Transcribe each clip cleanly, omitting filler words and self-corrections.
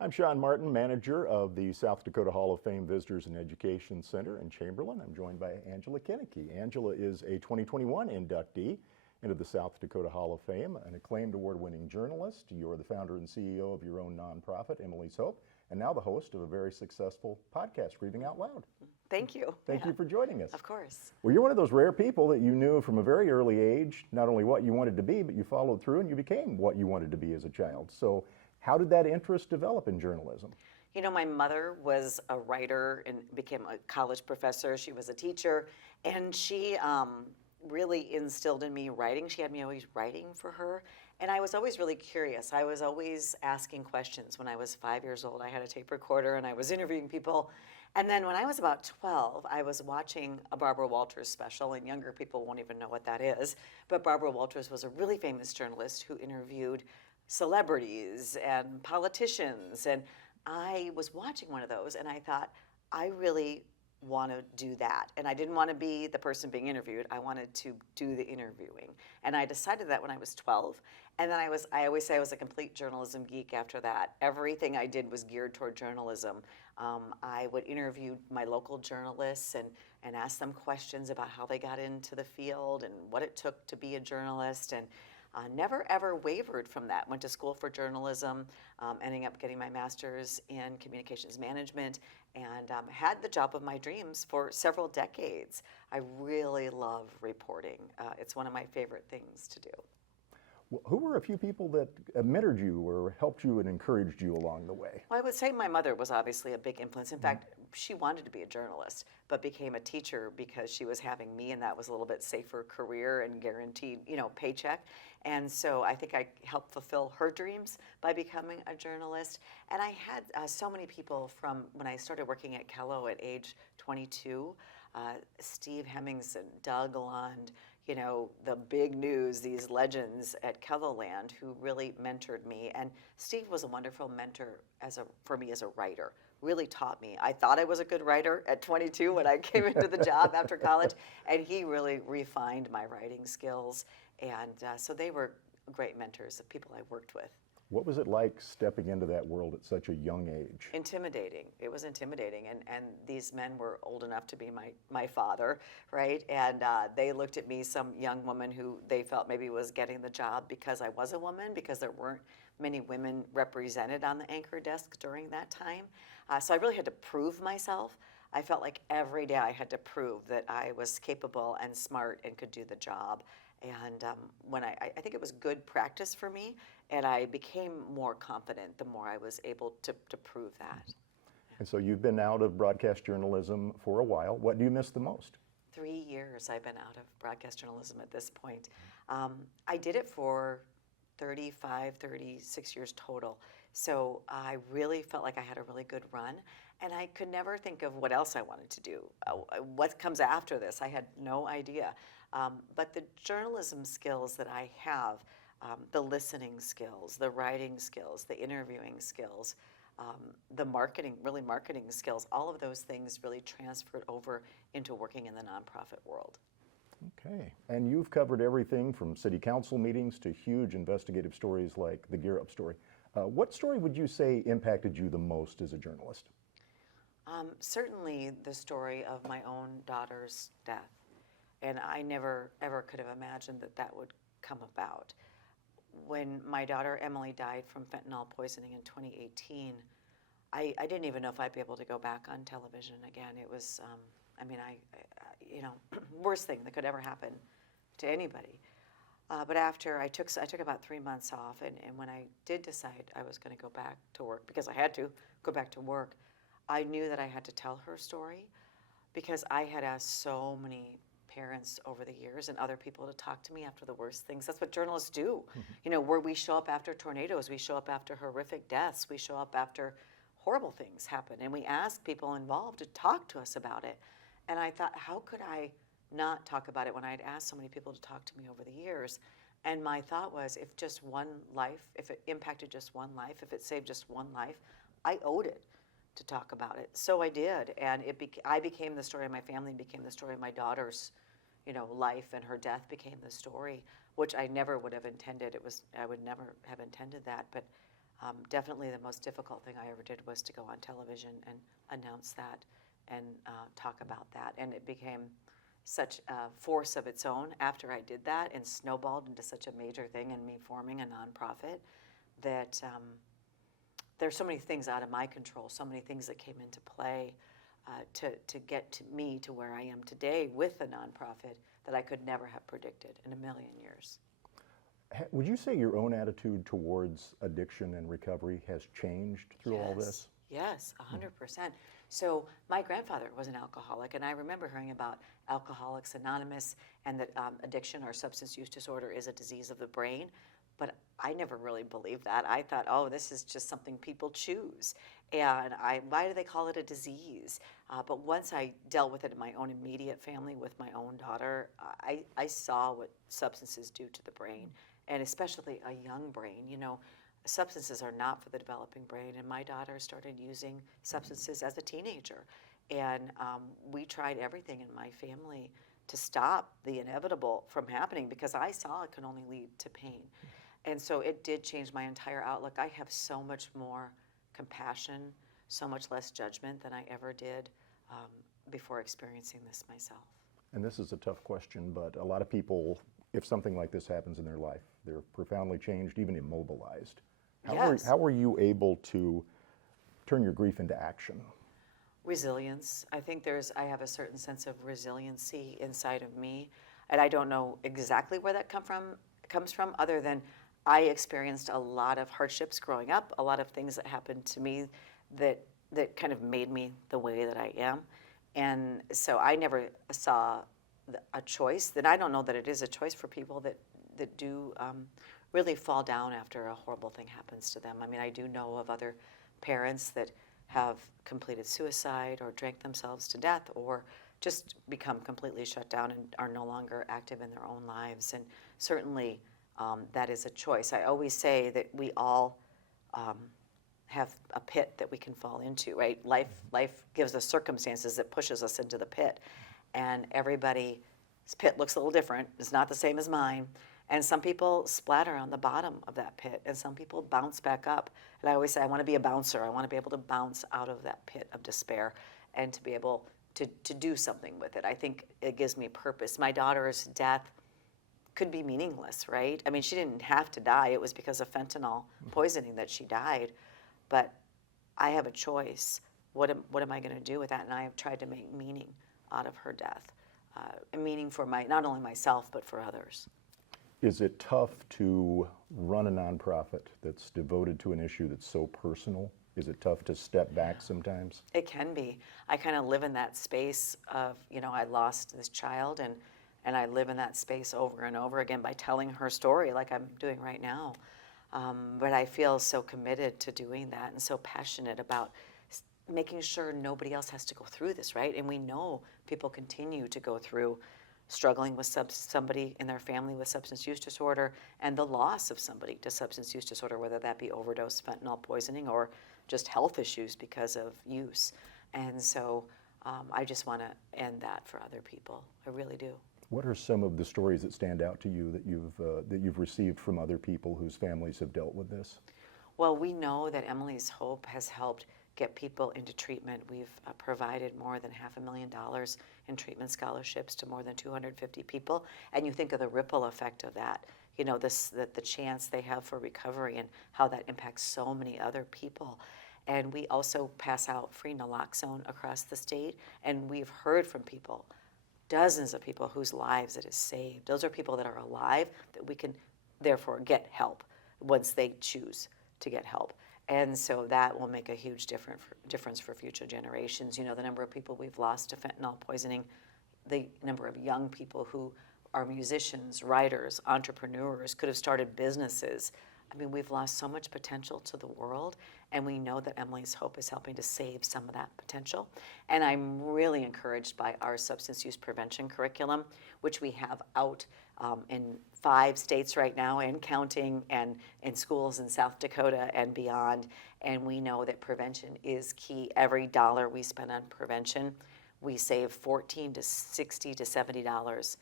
I'm Sean Martin, manager of the South Dakota Hall of Fame Visitors and Education Center in Chamberlain. I'm joined by Angela Kennecke. Angela is a 2021 inductee into the South Dakota Hall of Fame, an acclaimed award-winning journalist. You're the founder and CEO of your own nonprofit, Emily's Hope, and now the host of a very successful podcast, Grieving Out Loud. Thank you. Thank you for joining us. Of course. Well, you're one of those rare people that you knew from a very early age not only what you wanted to be, but you followed through and you became what you wanted to be as a child. So how did that interest develop in journalism? You know, my mother was a writer and became a college professor. She was a teacher, and she really instilled in me writing. She had me always writing for her, and I was always really curious. I was always asking questions. When I was 5 years old, I had a tape recorder, and I was interviewing people. And then when I was about 12, I was watching a Barbara Walters special, and younger people won't even know what that is. But Barbara Walters was a really famous journalist who interviewed celebrities and politicians. And I was watching one of those, and I thought, I really want to do that. And I didn't want to be the person being interviewed. I wanted to do the interviewing. And I decided that when I was 12. And then I always say I was a complete journalism geek after that. Everything I did was geared toward journalism. I would interview my local journalists and ask them questions about how they got into the field and what it took to be a journalist. And never ever wavered from that. Went to school for journalism, ending up getting my master's in communications management, and had the job of my dreams for several decades. I really love reporting. It's one of my favorite things to do. Well, who were a few people that mentored you or helped you and encouraged you along the way? Well, I would say my mother was obviously a big influence. In fact, she wanted to be a journalist, but became a teacher because she was having me, and that was a little bit safer career and guaranteed, paycheck. And so I think I helped fulfill her dreams by becoming a journalist. And I had so many people from when I started working at Kello at age 22, Steve Hemmings and Doug Lund, the big news, these legends at Kelloland who really mentored me. And Steve was a wonderful mentor for me as a writer. Really taught me. I thought I was a good writer at 22 when I came into the job after college, and he really refined my writing skills. And so they were great mentors, the people I worked with. What was it like stepping into that world at such a young age? Intimidating. It was intimidating. And these men were old enough to be my father, right? And they looked at me, some young woman who they felt maybe was getting the job because I was a woman, because there weren't many women represented on the anchor desk during that time. So I really had to prove myself. I felt like every day I had to prove that I was capable and smart and could do the job. And when I think it was good practice for me, and I became more confident the more I was able to prove that. And so you've been out of broadcast journalism for a while. What do you miss the most? 3 years I've been out of broadcast journalism at this point. I did it for 35, 36 years total. So I really felt like I had a really good run, and I could never think of what else I wanted to do. What comes after this, I had no idea. But the journalism skills that I have, the listening skills, the writing skills, the interviewing skills, the marketing skills, all of those things really transferred over into working in the nonprofit world. Okay. And you've covered everything from city council meetings to huge investigative stories like the Gear Up story. What story would you say impacted you the most as a journalist? Certainly the story of my own daughter's death. And I never, ever could have imagined that that would come about. When my daughter Emily died from fentanyl poisoning in 2018, I didn't even know if I'd be able to go back on television again. It was, worst thing that could ever happen to anybody. But after I took about 3 months off, and when I did decide I was going to go back to work, because I had to go back to work, I knew that I had to tell her story, because I had asked so many parents over the years and other people to talk to me after the worst things. That's what journalists do. Where we show up after tornadoes, we show up after horrific deaths, we show up after horrible things happen, and we ask people involved to talk to us about it. And I thought, how could I not talk about it when I'd asked so many people to talk to me over the years? And my thought was, if just one life, if it impacted just one life, if it saved just one life, I owed it to talk about it. So I did, and I became the story of my family, became the story of my daughter's, life, and her death became the story, which I never would have intended. I would never have intended that, but Definitely the most difficult thing I ever did was to go on television and announce that and talk about that. And it became such a force of its own after I did that and snowballed into such a major thing and me forming a nonprofit that there's so many things out of my control, so many things that came into play to get to me to where I am today with a nonprofit that I could never have predicted in a million years. Would you say your own attitude towards addiction and recovery has changed through all this? Yes, 100%. So my grandfather was an alcoholic, and I remember hearing about Alcoholics Anonymous and that addiction or substance use disorder is a disease of the brain. But I never really believed that. I thought, oh, this is just something people choose. And why do they call it a disease? But once I dealt with it in my own immediate family with my own daughter, I saw what substances do to the brain, and especially a young brain. You know, substances are not for the developing brain, and my daughter started using substances as a teenager. And we tried everything in my family to stop the inevitable from happening because I saw it could only lead to pain. And so it did change my entire outlook. I have so much more compassion, so much less judgment than I ever did before experiencing this myself. And this is a tough question, but a lot of people, if something like this happens in their life, they're profoundly changed, even immobilized. How are you able to turn your grief into action? Resilience. I think I have a certain sense of resiliency inside of me, and I don't know exactly where that comes from other than I experienced a lot of hardships growing up, a lot of things that happened to me that kind of made me the way that I am. And so I never saw a choice. That I don't know that it is a choice for people that do really fall down after a horrible thing happens to them. I mean, I do know of other parents that have completed suicide or drank themselves to death or just become completely shut down and are no longer active in their own lives. And certainly that is a choice. I always say that we all have a pit that we can fall into, right? Life gives us circumstances that pushes us into the pit. And everybody's pit looks a little different. It's not the same as mine. And some people splatter on the bottom of that pit, and some people bounce back up. And I always say, I want to be a bouncer. I want to be able to bounce out of that pit of despair and to be able to do something with it. I think it gives me purpose. My daughter's death could be meaningless, right? I mean, she didn't have to die. It was because of fentanyl poisoning that she died. But I have a choice. What am I going to do with that? And I have tried to make meaning out of her death, meaning for not only myself, but for others. Is it tough to run a nonprofit that's devoted to an issue that's so personal? Is it tough to step back sometimes? It can be. I kind of live in that space of, I lost this child, and I live in that space over and over again by telling her story like I'm doing right now. But I feel so committed to doing that and so passionate about making sure nobody else has to go through this, right? And we know people continue to go through struggling with somebody in their family with substance use disorder and the loss of somebody to substance use disorder, whether that be overdose, fentanyl poisoning, or just health issues because of use. And so I just want to end that for other people. I really do. What are some of the stories that stand out to you that you've received from other people whose families have dealt with this? Well, we know that Emily's Hope has helped get people into treatment. We've provided more than $500,000 in treatment scholarships to more than 250 people. And you think of the ripple effect of that, the chance they have for recovery and how that impacts so many other people. And we also pass out free naloxone across the state. And we've heard from people, dozens of people whose lives it has saved. Those are people that are alive that we can therefore get help once they choose to get help. And so that will make a huge difference for future generations. The number of people we've lost to fentanyl poisoning, the number of young people who are musicians, writers, entrepreneurs, could have started businesses. I mean, we've lost so much potential to the world, and we know that Emily's Hope is helping to save some of that potential. And I'm really encouraged by our substance use prevention curriculum, which we have out in 5 states right now and counting, and in schools in South Dakota and beyond. And we know that prevention is key. Every dollar we spend on prevention, we save $14 to $60 to $70,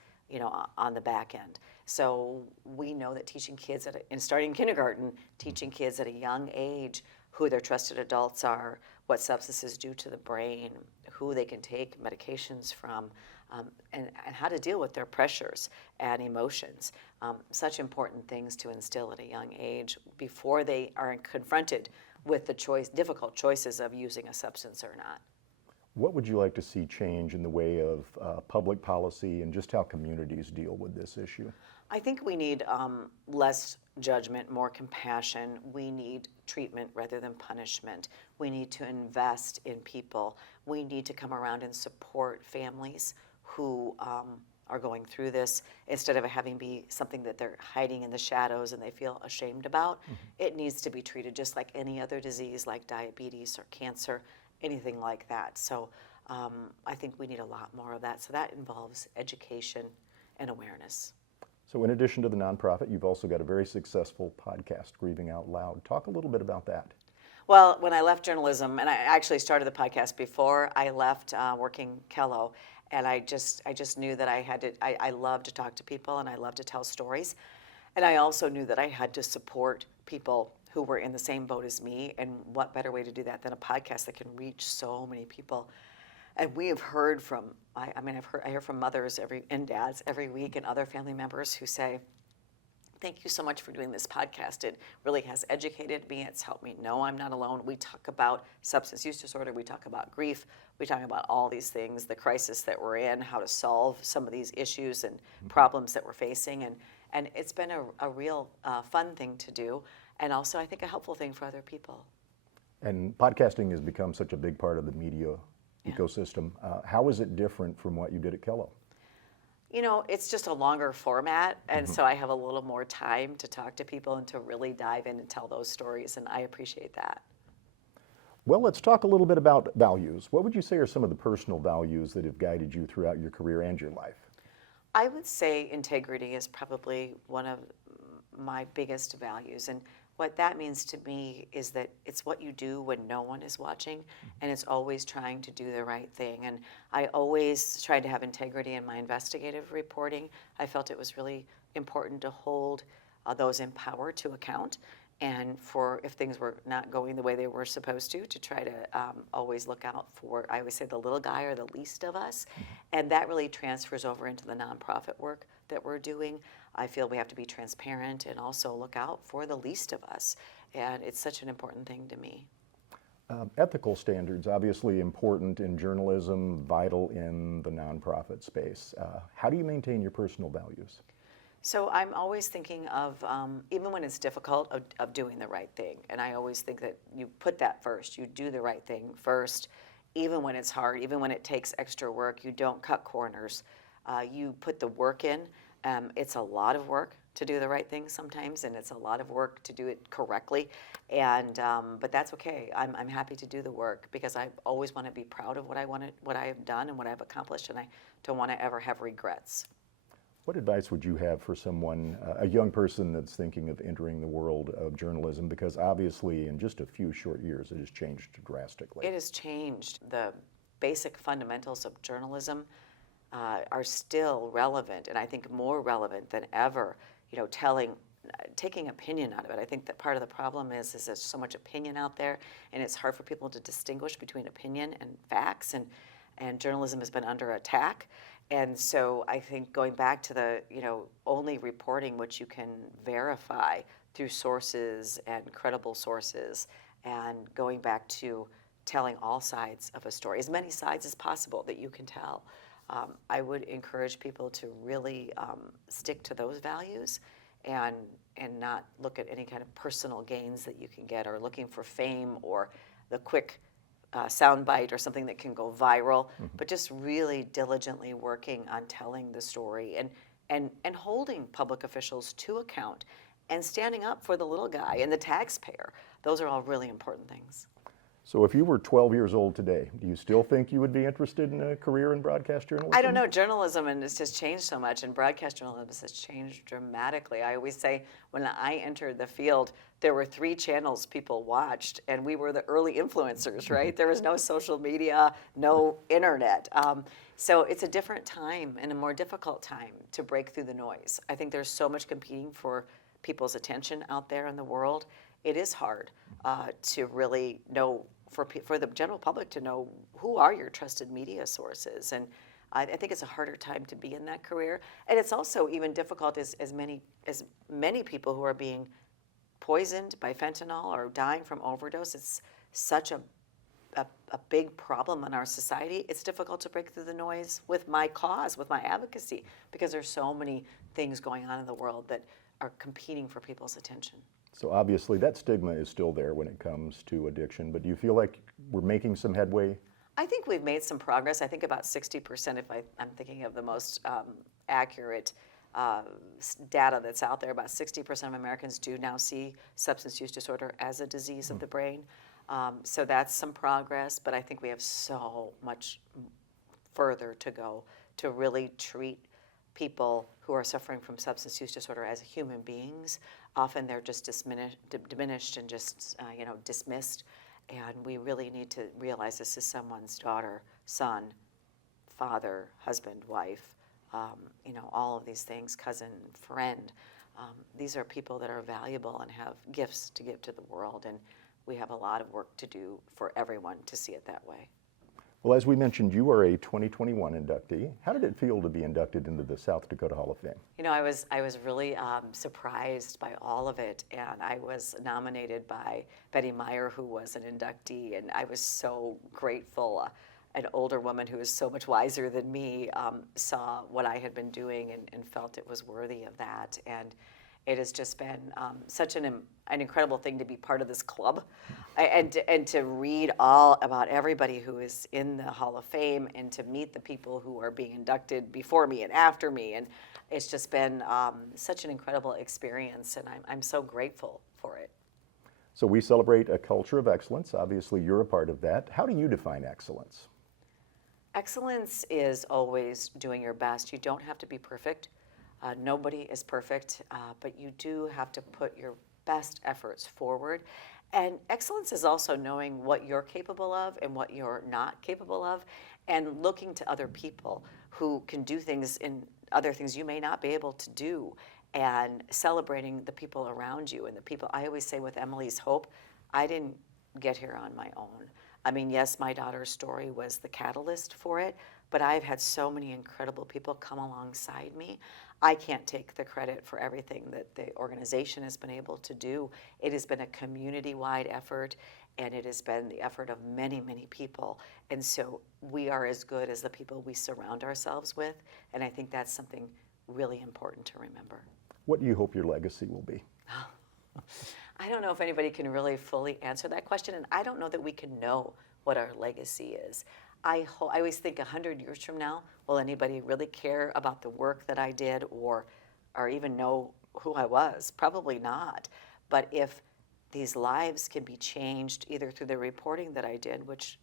on the back end. So we know that teaching kids and starting kindergarten, teaching kids at a young age who their trusted adults are, what substances do to the brain, who they can take medications from, and how to deal with their pressures and emotions. Such important things to instill at a young age before they are confronted with the difficult choices of using a substance or not. What would you like to see change in the way of public policy and just how communities deal with this issue? I think we need less judgment, more compassion. We need treatment rather than punishment. We need to invest in people. We need to come around and support families who are going through this instead of having be something that they're hiding in the shadows and they feel ashamed about. It needs to be treated just like any other disease like diabetes or cancer, anything like that. So I think we need a lot more of that. So that involves education and awareness. So in addition to the nonprofit, you've also got a very successful podcast, Grieving Out Loud. Talk a little bit about that. Well, when I left journalism, and I actually started the podcast before I left working Kello, and I just knew that I love to talk to people and I love to tell stories. And I also knew that I had to support people who were in the same boat as me, and what better way to do that than a podcast that can reach so many people. And we have heard from, I hear from mothers and dads every week and other family members who say, thank you so much for doing this podcast. It really has educated me. It's helped me know I'm not alone. We talk about substance use disorder. We talk about grief. We talk about all these things, the crisis that we're in, how to solve some of these issues and problems that we're facing. And it's been a real fun thing to do, and also I think a helpful thing for other people. And podcasting has become such a big part of the media ecosystem. How is it different from what you did at Kello? You know, it's just a longer format, and so I have a little more time to talk to people and to really dive in and tell those stories, and I appreciate that. Well, let's talk a little bit about values. What would you say are some of the personal values that have guided you throughout your career and your life? I would say integrity is probably one of my biggest values, and what that means to me is that it's what you do when no one is watching, and it's always trying to do the right thing. And I always tried to have integrity in my investigative reporting. I felt it was really important to hold those in power to account, and for if things were not going the way they were supposed to try to always look out for, I always say, the little guy or the least of us. And that really transfers over into the nonprofit work that we're doing. I feel we have to be transparent and also look out for the least of us. And it's such an important thing to me. Ethical standards, obviously important in journalism, vital in the nonprofit space. How do you maintain your personal values? So I'm always thinking of, even when it's difficult, of doing the right thing. And I always think that you put that first. You do the right thing first, even when it's hard, even when it takes extra work. You don't cut corners. You put the work in. It's a lot of work to do the right thing sometimes, and it's a lot of work to do it correctly. And but that's okay. I'm happy to do the work because I always want to be proud of what I have done and what I've accomplished, and I don't want to ever have regrets. What advice would you have for someone, a young person that's thinking of entering the world of journalism? Because obviously in just a few short years it has changed drastically. It has changed. The basic fundamentals of journalism are still relevant, and I think more relevant than ever. You know, taking opinion out of it. I think that part of the problem is there's so much opinion out there, and it's hard for people to distinguish between opinion and facts, and journalism has been under attack. And so I think going back to the, only reporting what you can verify through sources and credible sources, and going back to telling all sides of a story, as many sides as possible that you can tell. I would encourage people to really stick to those values and not look at any kind of personal gains that you can get, or looking for fame or the quick soundbite or something that can go viral, but just really diligently working on telling the story and holding public officials to account and standing up for the little guy and the taxpayer. Those are all really important things. So if you were 12 years old today, do you still think you would be interested in a career in broadcast journalism? I don't know, journalism and it's just changed so much, and broadcast journalism has changed dramatically. I always say when I entered the field, there were 3 channels people watched, and we were the early influencers, right? There was no social media, no internet. So it's a different time and a more difficult time to break through the noise. I think there's so much competing for people's attention out there in the world. It is hard to really know, for the general public to know who are your trusted media sources. And I think it's a harder time to be in that career. And it's also even difficult as many people who are being poisoned by fentanyl or dying from overdose. It's such a big problem in our society. It's difficult to break through the noise with my cause, with my advocacy, because there's so many things going on in the world that are competing for people's attention. So obviously that stigma is still there when it comes to addiction, but do you feel like we're making some headway? I think we've made some progress. I think about 60%, if I'm thinking of the most accurate data that's out there, about 60% of Americans do now see substance use disorder as a disease of the brain. So that's some progress, but I think we have so much further to go to really treat people who are suffering from substance use disorder as human beings. Often they're just diminished and just dismissed, and we really need to realize this is someone's daughter, son, father, husband, wife, all of these things, cousin, friend. These are people that are valuable and have gifts to give to the world, and we have a lot of work to do for everyone to see it that way. Well, as we mentioned, you are a 2021 inductee. How did it feel to be inducted into the South Dakota Hall of Fame? I was really surprised by all of it, and I was nominated by Betty Meyer, who was an inductee, and I was so grateful. An older woman who is so much wiser than me saw what I had been doing and felt it was worthy of that. And it has just been such an incredible thing to be part of this club and to read all about everybody who is in the Hall of Fame and to meet the people who are being inducted before me and after me. And it's just been such an incredible experience, and I'm so grateful for it. So we celebrate a culture of excellence. Obviously, you're a part of that. How do you define excellence? Excellence is always doing your best. You don't have to be perfect. Nobody is perfect, but you do have to put your best efforts forward. And excellence is also knowing what you're capable of and what you're not capable of, and looking to other people who can do things in other things you may not be able to do, and celebrating the people around you. And the people, I always say with Emily's Hope, I didn't get here on my own. I mean, yes, my daughter's story was the catalyst for it, but I've had so many incredible people come alongside me. I can't take the credit for everything that the organization has been able to do. It has been a community-wide effort, and it has been the effort of many, many people. And so we are as good as the people we surround ourselves with, and I think that's something really important to remember. What do you hope your legacy will be? I don't know if anybody can really fully answer that question, and I don't know that we can know what our legacy is. I always think 100 years from now, will anybody really care about the work that I did or even know who I was? Probably not. But if these lives can be changed either through the reporting that I did, which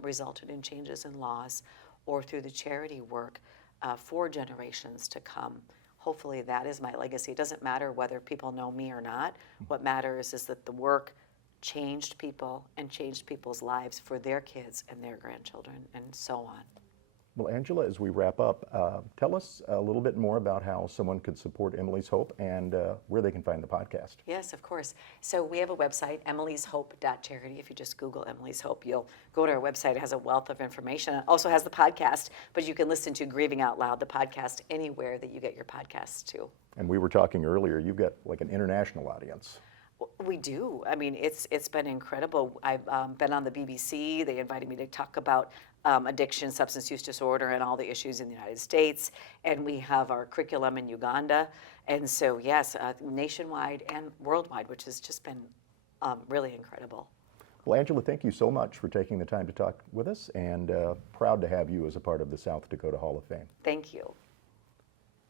resulted in changes in laws, or through the charity work for generations to come, hopefully that is my legacy. It doesn't matter whether people know me or not. What matters is that the work changed people and changed people's lives for their kids and their grandchildren and so on. Well, Angela, as we wrap up, tell us a little bit more about how someone could support Emily's Hope and where they can find the podcast. Yes, of course. So we have a website, emily'shope.charity. If you just Google Emily's Hope, you'll go to our website. It has a wealth of information. It also has the podcast, but you can listen to Grieving Out Loud, the podcast, anywhere that you get your podcasts to. And we were talking earlier, you've got like an international audience. We do. I mean, it's been incredible. I've been on the BBC. They invited me to talk about addiction, substance use disorder, and all the issues in the United States. And we have our curriculum in Uganda. And so, yes, nationwide and worldwide, which has just been really incredible. Well, Angela, thank you so much for taking the time to talk with us, and proud to have you as a part of the South Dakota Hall of Fame. Thank you.